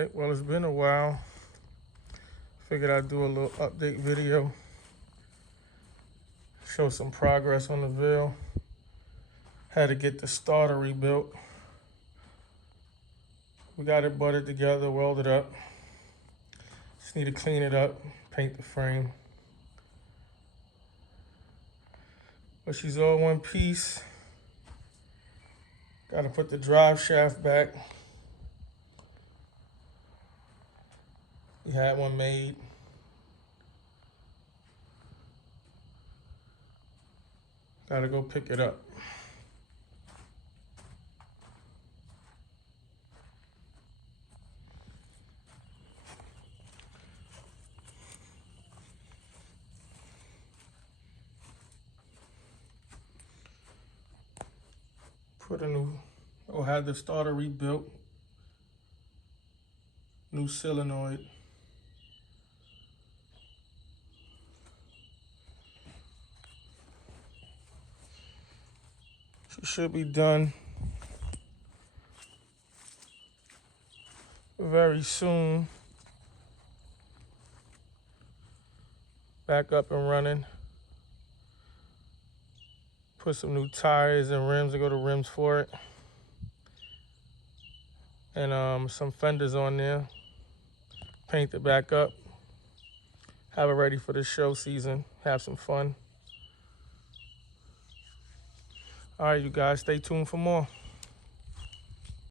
Alright, well, it's been a while. Figured I'd do a little update video. Show some progress on the Ville. Had to get the starter rebuilt. We got it butted together, welded up. Just need to clean it up, paint the frame. But she's all one piece. Got to put the drive shaft back. We had one made. Got to go pick it up. Had the starter rebuilt. New solenoid. She should be done very soon. Back up and running. Put some new tires and rims and go to rims for it. And some fenders on there. Paint it back up. Have it ready for the show season. Have some fun. All right, you guys, stay tuned for more.